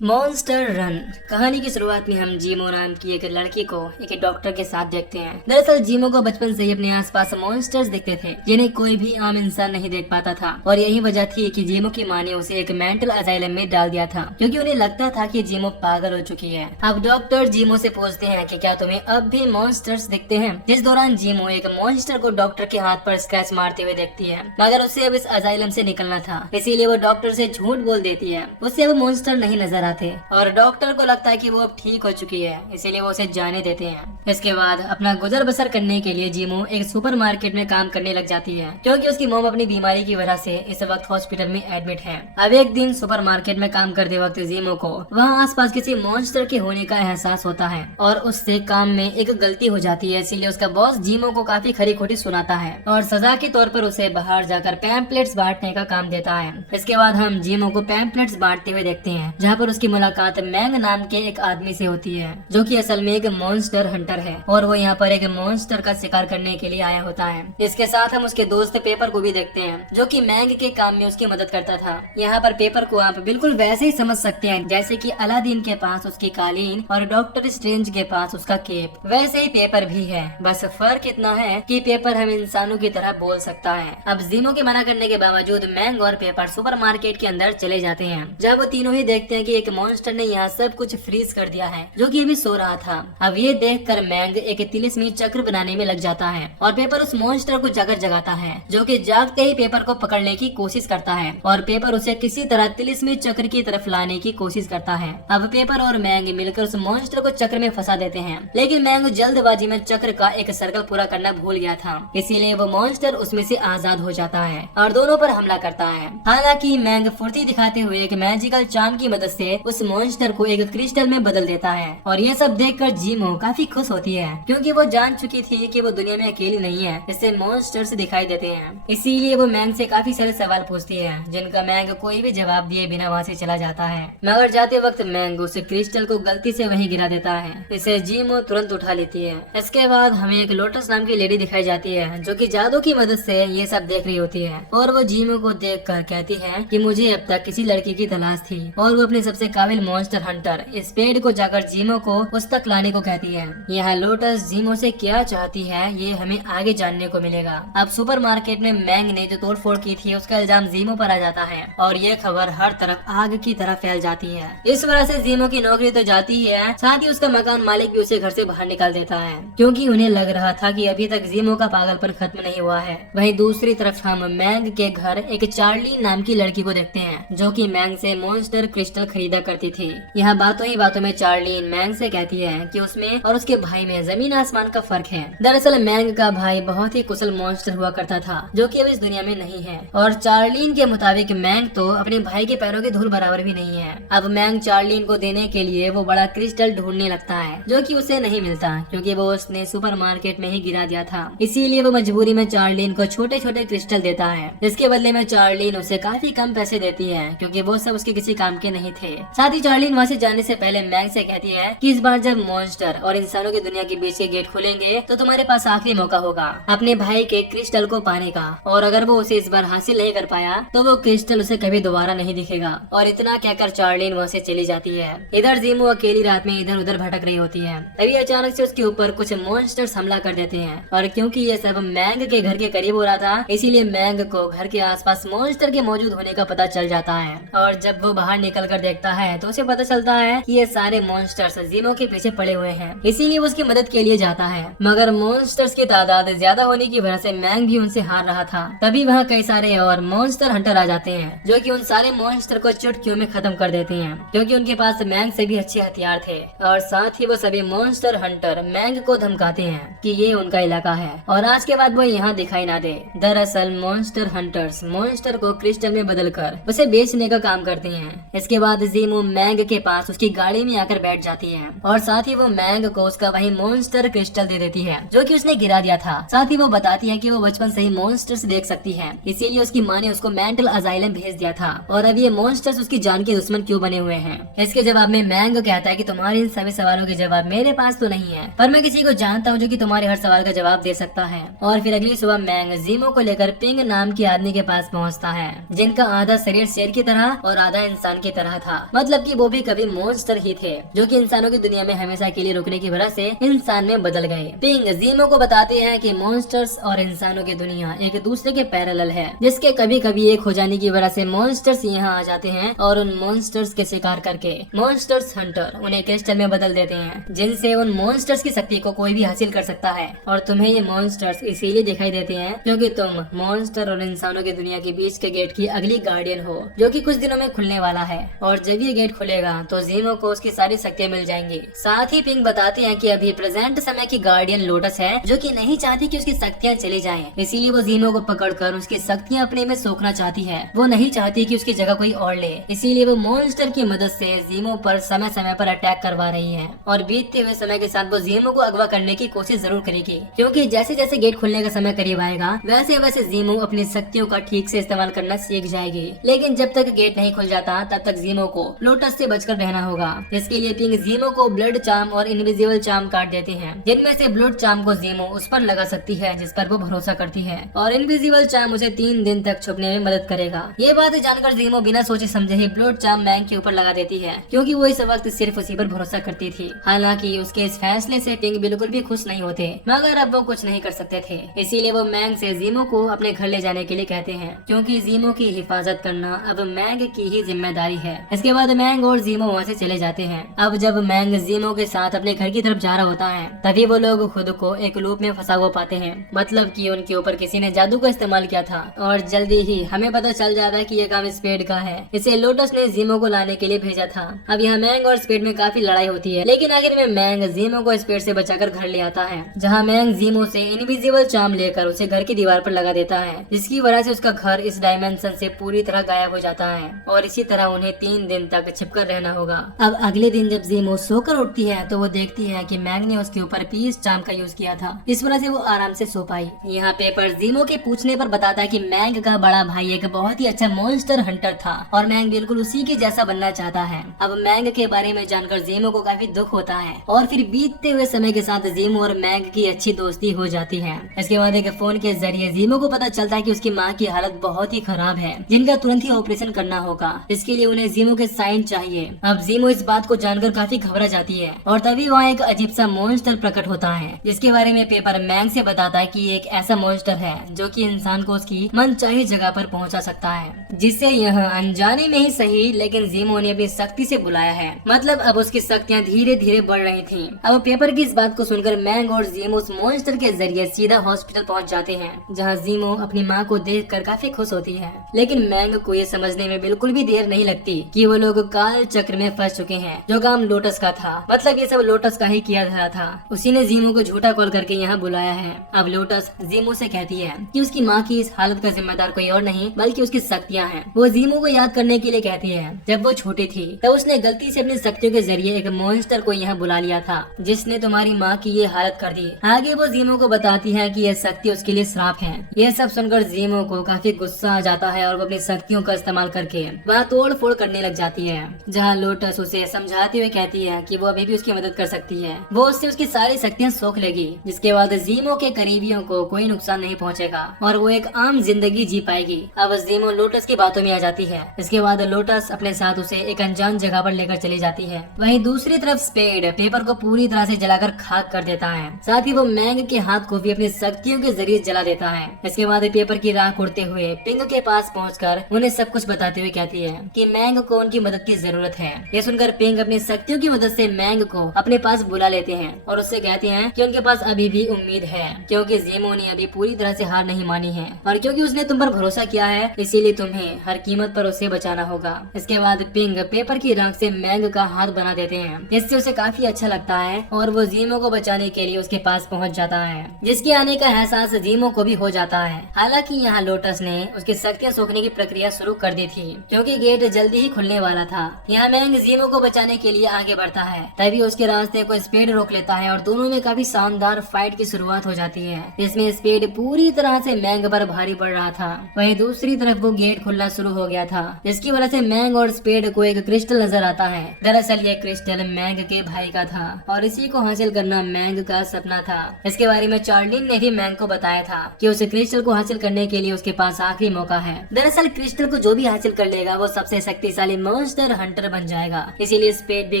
Monster run. कहानी की शुरुआत में हम जीमो नाम की एक लड़की को एक डॉक्टर के साथ देखते हैं। दरअसल जीमो को बचपन से ही अपने आसपास मॉन्स्टर्स दिखते थे जिन्हें कोई भी आम इंसान नहीं देख पाता था, और यही वजह थी कि जीमो की माँ ने उसे एक मेंटल असाइलम में डाल दिया था क्योंकि उन्हें लगता था कि जीमो पागल हो चुकी है। अब डॉक्टर जीमो से पूछते हैं कि क्या तुम्हें अब भी मॉन्स्टर्स दिखते हैं, जिस दौरान जीमो एक मॉन्स्टर को डॉक्टर के हाथ पर स्क्रैच मारते हुए देखती है, मगर उसे अब इस असाइलम से निकलना था, इसीलिए वो डॉक्टर से झूठ बोल देती है। उसे अब मॉन्स्टर नहीं नजर आते और डॉक्टर को लगता है कि वो अब ठीक हो चुकी है, इसीलिए वो उसे जाने देते हैं। इसके बाद अपना गुजर बसर करने के लिए जीमो एक सुपरमार्केट में काम करने लग जाती है क्योंकि उसकी मॉम अपनी बीमारी की वजह से इस वक्त हॉस्पिटल में एडमिट है। अब एक दिन सुपरमार्केट में काम करते वक्त जीमो को वहाँ आसपास किसी मॉन्स्टर के होने का एहसास होता है और उससे काम में एक गलती हो जाती है, इसीलिए उसका बॉस जीमो को काफी खरी खोटी सुनाता है और सजा के तौर पर उसे बाहर जाकर पैम्पलेट्स बांटने का काम देता है। इसके बाद हम जीमो को पैम्पलेट्स बांटते हुए देखते हैं जहाँ पर उसकी मुलाकात मैंग नाम के एक आदमी से होती है जो कि असल में एक मॉन्स्टर हंटर है और वो यहाँ पर एक मॉन्स्टर का शिकार करने के लिए आया होता है। इसके साथ हम उसके दोस्त पेपर को भी देखते हैं जो कि मैंग के काम में उसकी मदद करता था। यहाँ पर पेपर को आप बिल्कुल वैसे ही समझ सकते हैं जैसे कि अलादीन के पास उसकी कालीन और डॉक्टर स्ट्रेंज के पास उसका केप, वैसे ही पेपर भी है, बस फर्क इतना है कि पेपर हम इंसानों की तरह बोल सकता है। अब जीमो के मना करने के बावजूद मैंग और पेपर सुपरमार्केट के अंदर चले जाते हैं जब वो तीनों ही देखते हैं कि एक मॉन्स्टर ने यहाँ सब कुछ फ्रीज कर दिया है जो कि अभी सो रहा था। अब ये देखकर मैंग एक तिलिस्मी चक्र बनाने में लग जाता है और पेपर उस मॉन्स्टर को जाकर जगाता है जो कि जागते ही पेपर को पकड़ने की कोशिश करता है और पेपर उसे किसी तरह तिलिस्मी चक्र की तरफ लाने की कोशिश करता है। अब पेपर और मैंग मिलकर उस मॉन्स्टर को चक्र में फंसा देते हैं, लेकिन मैंग जल्दबाजी में चक्र का एक सर्कल पूरा करना भूल गया था, इसीलिए वो मॉन्स्टर उसमें से आजाद हो जाता है और दोनों पर हमला करता है। हालांकि मैंग फुर्ती दिखाते हुए एक मैजिकल चार्म की मदद से उस मॉन्स्टर को एक क्रिस्टल में बदल देता है और ये सब देखकर जीमो काफी खुश होती है क्योंकि वो जान चुकी थी कि वो दुनिया में अकेली नहीं है, इससे मॉन्स्टर्स दिखाई देते हैं। इसीलिए वो मैंग से काफी सारे सवाल पूछती है जिनका मैंग कोई भी जवाब दिए बिना वहाँ से चला जाता है, मगर जाते वक्त मैंग उस क्रिस्टल को गलती से वहीं गिरा देता है, इसे जीमो तुरंत उठा लेती है। इसके बाद हमें एक लोटस नाम की लेडी दिखाई जाती है जो कि जादू की मदद से ये सब देख रही होती है और वो जीमो को देख कर कहती है कि मुझे अब तक किसी लड़की की तलाश थी और वो अपने सबसे काबिल मॉन्स्टर हंटर स्पेड को जाकर जीमो को उस तक लाने को कहती है। यहाँ लोटस जीमो से क्या चाहती है ये हमें आगे जानने को मिलेगा। अब सुपरमार्केट में मैंग ने जो तोड़फोड़ की थी उसका इल्जाम जीमो पर आ जाता है और ये खबर हर तरफ आग की तरह फैल जाती है। इस वजह से जीमो की नौकरी तो जाती ही है, साथ ही उसका मकान मालिक भी उसे घर से बाहर निकाल देता है क्योंकि उन्हें लग रहा था कि अभी तक जीमो का पागलपन खत्म नहीं हुआ है। वहीं दूसरी तरफ हम मैंग के घर एक चार्ली नाम की लड़की को देखते हैं जो कि मैंग से मॉन्स्टर क्रिस्टल खरीदा करती थी। यहाँ बातों ही बातों में चार्ली मैंग से कहती है कि उसमें और उसके भाई में जमीन आसमान का फर्क है। दरअसल मैंग का भाई बहुत ही कुशल मॉन्स्टर हुआ करता था जो कि अब इस दुनिया में नहीं है और चार्लीन के मुताबिक मैंग तो अपने भाई के पैरों की धूल बराबर भी नहीं है। अब मैंग चार्लीन को देने के लिए वो बड़ा क्रिस्टल ढूंढने लगता है जो कि उसे नहीं मिलता क्योंकि वो उसने सुपरमार्केट में ही गिरा दिया था, इसीलिए वो मजबूरी में चार्लीन को छोटे छोटे क्रिस्टल देता है जिसके बदले में चार्लीन उसे काफी कम पैसे देती है क्योंकि वो सब उसके किसी काम के नहीं थे। साथ ही चार्लीन वहाँ से जाने से पहले मैंग से कहती है कि इस बार जब मॉन्स्टर और इंसानों की दुनिया के बीच के गेट खुलेंगे तो तुम्हारे पास आखिरी मौका होगा अपने भाई के क्रिस्टल को पाने का, और अगर वो उसे इस बार हासिल नहीं कर पाया तो वो क्रिस्टल उसे कभी दोबारा नहीं दिखेगा। और इतना कहकर चार्लीन वहाँ से चली जाती है। इधर जीमो अकेली रात में इधर उधर भटक रही होती है, तभी अचानक से उसके ऊपर कुछ मॉन्स्टर्स हमला कर देते हैं और क्योंकि ये सब मैंग के घर के करीब हो रहा था इसीलिए मैंग को घर के आसपास मॉन्स्टर के मौजूद होने का पता चल जाता है और जब वो बाहर निकल कर देखता है तो उसे पता चलता है कि ये सारे मॉन्स्टर्स जीमो के पीछे पड़े हुए हैं, इसीलिए वो उसकी मदद के लिए जाता है, मगर मॉन्स्टर्स की तादाद ज्यादा होने की वजह से मैंग भी उनसे हार रहा था। तभी वहाँ कई सारे और मॉन्स्टर हंटर आ जाते हैं जो कि उन सारे मॉन्स्टर को चुटकियों में खत्म कर देते हैं क्योंकि उनके पास मैंग से भी अच्छे हथियार थे और साथ ही वो सभी मॉन्स्टर हंटर मैंग को धमकाते हैं कि ये उनका इलाका है और आज के बाद वो यहाँ दिखाई ना दे। दरअसल मॉन्स्टर हंटर्स मॉन्स्टर को क्रिस्टल में बदल कर उसे बेचने का काम करते हैं। इसके बाद जीमो मैंग के पास उसकी गाड़ी में आकर बैठ जाती है और साथ ही वो मैंग को उसका वही मॉन्स्टर क्रिस्टल दे देती है जो कि उसने गिरा दिया था। साथ ही वो बताती है कि वो बचपन से ही मॉन्स्टर्स देख सकती है, इसीलिए उसकी माँ ने उसको मेंटल असाइलम भेज दिया था और अब ये मॉन्स्टर्स उसकी जान के दुश्मन क्यों बने हुए हैं। इसके जवाब में मैंग कहता है कि तुम्हारे इन सभी सवालों के जवाब मेरे पास तो नहीं है, पर मैं किसी को जानता हूँ जो कि तुम्हारे हर सवाल का जवाब दे सकता है। और फिर अगली सुबह मैंग जीमो को लेकर पिंग नाम के आदमी के पास पहुँचता है जिनका आधा शरीर शेर की तरह और आधा इंसान की तरह था मतलब कि वो भी कभी मॉन्स्टर ही थे जो कि इंसानों की दुनिया में हमेशा के लिए रुकने की वजह से इंसान में बदल गए। पिंग जीमो को बताते हैं कि मॉन्स्टर्स और इंसानों की दुनिया एक दूसरे के पैरेलल है, जिसके कभी कभी एक हो जाने की वजह से मॉन्स्टर्स यहाँ आ जाते हैं और उन मॉन्स्टर्स के शिकार करके मॉन्स्टर्स हंटर उन्हें क्रिस्टल में बदल देते हैं, जिनसे उन मॉन्स्टर्स की शक्ति को कोई भी हासिल कर सकता है। और तुम्हें ये मॉन्स्टर्स इसीलिए दिखाई देते हैं क्योंकि तुम मॉन्स्टर और इंसानों की दुनिया के बीच के गेट की अगली गार्डियन हो, जो कि कुछ दिनों में खुलने वाला है। और जब ये गेट खुलेगा तो जीमो को उसकी सारी शक्तियाँ मिल जाएंगी। साथ ही पिंग बताते हैं कि अभी प्रेजेंट समय की गार्डियन लोटस है, जो कि नहीं चाहती कि उसकी शक्तियाँ चली जाएं, इसीलिए वो जीमो को पकड़कर उसकी शक्तियाँ अपने में सोखना चाहती है। वो नहीं चाहती कि उसकी जगह कोई और ले, इसीलिए वो मॉन्स्टर की मदद से जीमो पर समय समय पर अटैक करवा रही है। और बीतते हुए समय के साथ वो जीमो को अगवा करने की कोशिश जरूर करेगी, क्योंकि जैसे जैसे गेट खुलने का समय करीब आएगा वैसे वैसे जीमो अपनी शक्तियों का ठीक से इस्तेमाल करना सीख जाएगी। लेकिन जब तक गेट नहीं खुल जाता तब तक जीमो को लोटस से बचकर रहना होगा। इसके लिए पिंग जीमो को ब्लड चार्म और इनविजिबल चार्म काट देते हैं, जिनमें से ब्लड चार्म को जीमो उस पर लगा सकती है जिस पर वो भरोसा करती है, और इनविजिबल चार्म उसे 3 दिन तक छुपने में मदद करेगा। ये बात जानकर जीमो बिना सोचे समझे ही ब्लड चार्म मैंग के ऊपर लगा देती है, क्योंकि वो इस वक्त सिर्फ उसी पर भरोसा करती थी। हालांकि उसके इस फैसले से पिंग बिल्कुल भी खुश नहीं होते, मगर अब वो कुछ नहीं कर सकते थे। इसीलिए वो मैंग से जीमो को अपने घर ले जाने के लिए कहते हैं, क्योंकि जीमो की हिफाजत करना अब मैंग की ही जिम्मेदारी है। इसके बाद मैंग और जीमो वहाँ से चले जाते हैं। अब जब मैंग जीमो के साथ अपने घर की तरफ जा रहा होता है तभी वो लोग खुद को एक लूप में फंसा हुआ पाते हैं, मतलब कि उनके ऊपर किसी ने जादू का इस्तेमाल किया था। और जल्दी ही हमें पता चल जाता है कि ये काम स्पेड का है, इसे लोटस ने जीमो को लाने के लिए भेजा था। अब यहाँ मैंग और स्पेड में काफी लड़ाई होती है, लेकिन आखिर में मैंग जीमो को स्पेड से बचाकर घर ले आता है, जहाँ मैंग जीमो से इनविजिबल चार्म लेकर उसे घर की दीवार पर लगा देता है, जिसकी वजह से उसका घर इस डायमेंशन से पूरी तरह गायब हो जाता है। और इसी तरह उन्हें 3 दिन तक छिपकर रहना होगा। अब अगले दिन जब जीमो सोकर उठती है तो वो देखती है कि मैंग ने उसके ऊपर पीस चार्म का यूज किया था, इस वजह से वो आराम से सो पाई। यहाँ पेपर जीमो के पूछने पर बताता है कि मैंग का बड़ा भाई एक बहुत ही अच्छा मॉन्स्टर हंटर था और मैंग बिल्कुल उसी के जैसा बनना चाहता है। अब मैंग के बारे में जानकर जीमो को काफी दुख होता है और फिर बीतते हुए समय के साथ जीमो और मैंग की अच्छी दोस्ती हो जाती है। इसके बाद एक फोन के जरिए जीमो को पता चलता है कि उसकी माँ की हालत बहुत ही खराब है, जिनका तुरंत ही ऑपरेशन करना होगा। इसके लिए उन्हें जीमो के साइन चाहिए। अब जीमो इस बात को जानकर काफी घबरा जाती है और तभी वहाँ एक अजीब सा मॉन्स्टर प्रकट होता है, जिसके बारे में पेपर मैंग से बताता है कि एक ऐसा मॉन्स्टर है जो कि इंसान को उसकी मनचाही जगह पर पहुंचा सकता है, जिसे यह अनजाने में ही सही लेकिन जीमो ने अपनी शक्ति से बुलाया है। मतलब अब उसकी शक्तियाँ धीरे धीरे बढ़ रही थी। अब पेपर की इस बात को सुनकर मैंग और जीमो उस मॉन्स्टर के जरिए सीधा हॉस्पिटल पहुंच जाते हैं, जहां जीमो अपनी मां को देखकर काफी खुश होती है। लेकिन मैंग को ये समझने में बिल्कुल भी देर नहीं लगती कि वो लोग काल चक्र में फंस चुके हैं, जो काम लोटस का था। मतलब ये सब लोटस का ही किया धरा था। उसी ने जीमो को झूठा कॉल करके यहाँ बुलाया है। अब लोटस जीमो से कहती है कि उसकी माँ की इस हालत का जिम्मेदार कोई और नहीं बल्कि उसकी शक्तियाँ हैं। वो जीमो को याद करने के लिए कहती है जब वो छोटी थी तब उसने गलती से अपनी शक्तियों के जरिए एक मॉन्स्टर को यहाँ बुला लिया था, जिसने तुम्हारी माँ की ये हालत कर दी। आगे वो जीमो को बताती है कि यह शक्ति उसके लिए श्राप है। यह सब सुनकर जीमो को काफी गुस्सा आ जाता है और वो अपनी शक्तियों का इस्तेमाल करके वह तोड़ फोड़ करने लग जाती है, जहाँ लोटस उसे समझाते हुए कहती है कि वो अभी भी उसकी मदद कर सकती है। वो उससे उसकी सारी शक्तियाँ सोख लेगी, जिसके बाद जीमो के करीबियों को कोई नुकसान नहीं पहुँचेगा और वो एक आम जिंदगी जी पाएगी। अब जीमो लोटस की बातों में आ जाती है। इसके बाद लोटस अपने साथ उसे एक अनजान जगह पर लेकर चली जाती है। वहीं दूसरी तरफ स्पेड पेपर को पूरी तरह से जलाकर खाक कर देता है। साथ ही वो मैंग के हाथ को भी अपनी शक्तियों के जरिए जला देता है। इसके बाद पेपर की राख उड़ते हुए पिंग के पास पहुंचकर उन्हें सब कुछ बताते हुए कहती है कि मैंग को उनकी मदद की जरूरत है। ये सुनकर पिंग अपनी शक्तियों की मदद से मैंग को अपने पास बुला लेते हैं और उससे कहते हैं कि उनके पास अभी भी उम्मीद है, क्योंकि जीमो ने अभी पूरी तरह से हार नहीं मानी है और क्योंकि उसने तुम पर भरोसा किया है, इसीलिए तुम्हें हर कीमत पर उसे बचाना होगा। इसके बाद पिंग पेपर की राख से मैंग का हाथ बना देते हैं, जिससे उसे काफी अच्छा लगता है और वो जीमो को बचाने के लिए उसके पास पहुंच जाता है, जिसके आने का एहसास जीमो को भी हो जाता है। हालांकि यहाँ लोटस ने उसकी शक्तियाँ सोखने की प्रक्रिया शुरू कर दी थी, क्योंकि गेट जल्दी ही खुलने वाला था। यहाँ मैंग जीमो को बचाने के लिए आगे बढ़ता है, तभी उसके रास्ते को स्पेड रोक लेता है और दोनों में काफी शानदार फाइट की शुरुआत हो जाती है, जिसमें स्पेड पूरी तरह से मैंग पर भारी पड़ रहा था। वहीं दूसरी तरफ वो गेट खुलना शुरू हो गया था, जिसकी वजह से मैंग और स्पेड को एक क्रिस्टल नजर आता है। दरअसल ये क्रिस्टल मैंग के भाई का था और इसी को हासिल करना मैंग का सपना था। इसके बारे में चार्लिन ने भी मैंग को बताया था कि उस क्रिस्टल को हासिल करने के लिए उसके पास आखिरी मौका है। दरअसल क्रिस्टल को जो भी हासिल कर लेगा वो सबसे शक्तिशाली मॉन्स्टर हंटर बन जाएगा। इसीलिए स्पेड भी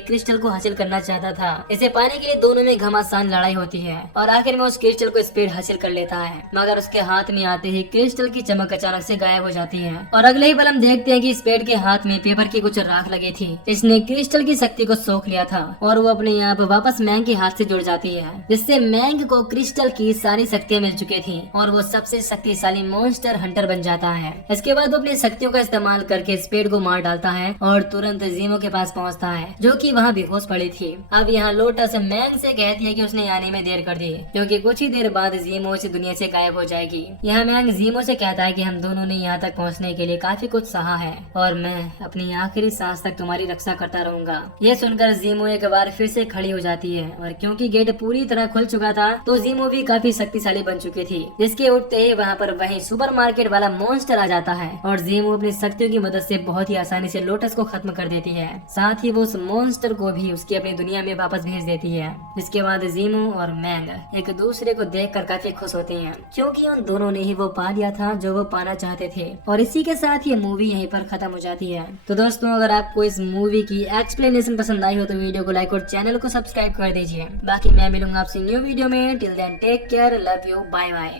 क्रिस्टल को हासिल करना चाहता था। इसे पाने के लिए दोनों में घमासान लड़ाई होती है और आखिर में उस क्रिस्टल को स्पेड हासिल कर लेता है, मगर उसके हाथ में आते ही क्रिस्टल की चमक अचानक से गायब हो जाती है और अगले ही पल हम देखते हैं कि स्पेड के हाथ में पेपर की कुछ राख लगी थी। इसने क्रिस्टल की शक्ति को सोख लिया था और वो अपने आप वापस मैंग के हाथ से जुड़ जाती है, जिससे मैंग को क्रिस्टल की सारी शक्तियाँ मिल चुकी थी और वो सबसे शक्तिशाली मॉन्स्टर हंटर बन जाता है। इसके बाद वो अपनी शक्तियों का इस्तेमाल करके स्पेड को मार डालता है और तुरंत जीमो के पास पहुंचता है, जो कि वहां बेहोश पड़ी थी। अब यहाँ लोटस मैंग से कहती है कि उसने आने में देर कर दी, क्योंकि कुछ ही देर बाद जीमो इस दुनिया से गायब हो जाएगी। यहाँ मैंग जीमो से कहता है कि हम दोनों ने यहाँ तक पहुँचने के लिए काफी कुछ सहा है और मैं अपनी आखिरी सांस तक तुम्हारी रक्षा करता रहूंगा। ये सुनकर जीमो एक बार फिर से खड़ी हो जाती है और क्योंकि गेट पूरी तरह खुल चुका था तो जीमो भी काफी शक्तिशाली बन चुकी थी, जिसके उठते ही वहाँ पर वही सुपरमार्केट वाला मॉन्स्टर आ जाता है और जीमो अपनी शक्तियों की मदद से बहुत ही आसानी से लोटस को खत्म कर देती है। साथ ही वो उस मॉन्स्टर को भी उसकी अपनी दुनिया में वापस भेज देती है। जिसके बाद जीमो और मैंग एक दूसरे को देखकर काफी खुश होते हैं, क्योंकि उन दोनों ने ही वो पा लिया था जो वो पाना चाहते थे। और इसी के साथ ये मूवी यहीं पर खत्म हो जाती है। तो दोस्तों, अगर आपको इस मूवी की एक्सप्लेनेशन पसंद आई हो तो वीडियो को लाइक और चैनल को सब्सक्राइब कर दीजिए। बाकी मैं मिलूंगा आपसे न्यू वीडियो में। Till then take care, love you, bye bye.